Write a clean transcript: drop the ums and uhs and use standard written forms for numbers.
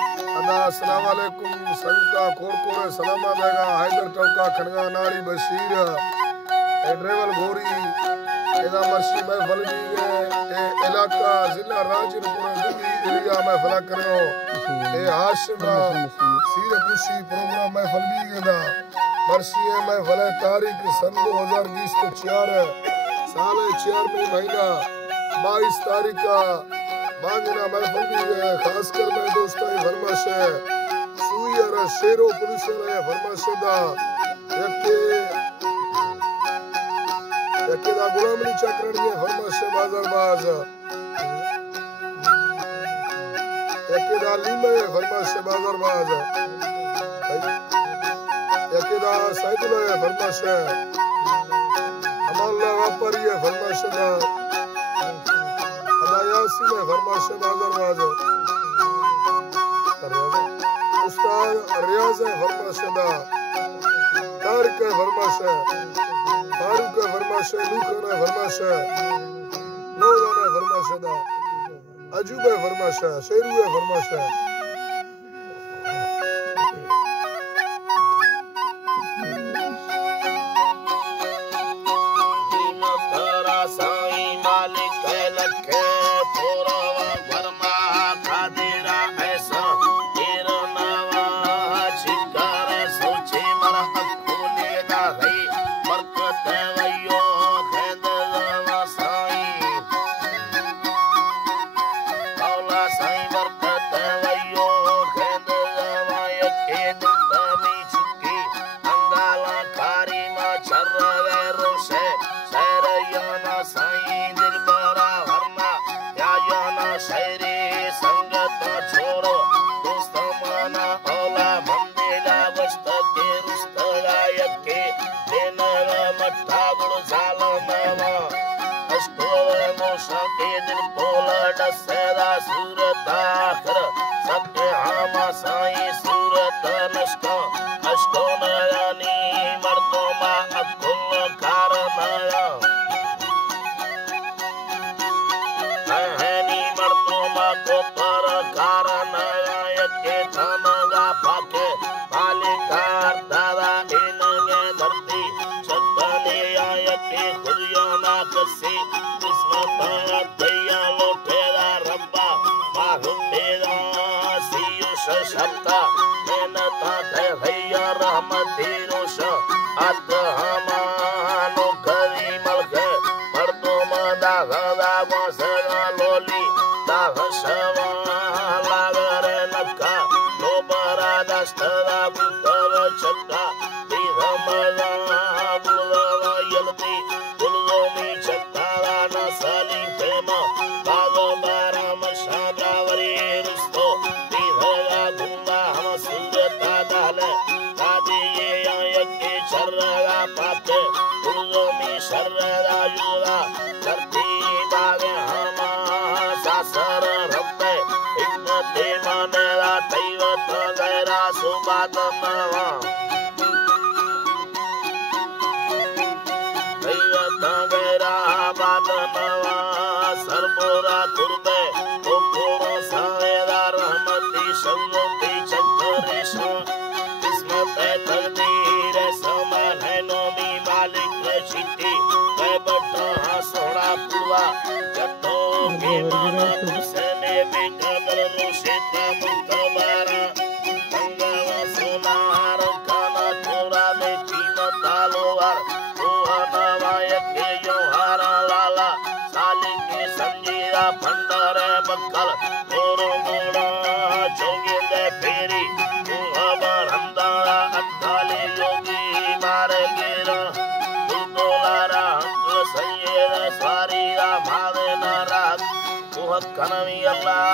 अस्सलाम वालेकुम संगता कोरकोरे सलामा देगा हैदर टोका खनगा नाड़ी बशीर ड्रेवल घोरी एदा मर्शी महफल भी ए इलाका जिला राजनपुर दिल्ली एरिया महफल करो ए हाशिम सीर खुशी प्रोग्राम महफल भी गेदा मर्शी महफल तारीख सन 2020 को 4 साल 4 में महीना 22 तारीख का मांगना महफल भी है खासकर मैं दोस्तों की फरमाइश है सुई और शेरो पुलिसर है फरमाइश दा यके दा गुलामनी चक्रणी है फरमाइश बाजार बाज यके दा लीमे है फरमाइश बाजार बाज यके दा साइदुल है फरमाइश अमल्ला व्यापारी है फरमाइश दा यासी में फरमाइश बाजार उस्ताद रियाज है फरमाइश दा तारिक है फरमाइश फारूक है फरमाइश लूखन है फरमाइश नौदान है फरमाइश दा अजूब है फरमाइश शेरू है फरमाइश कनवी अल्लाह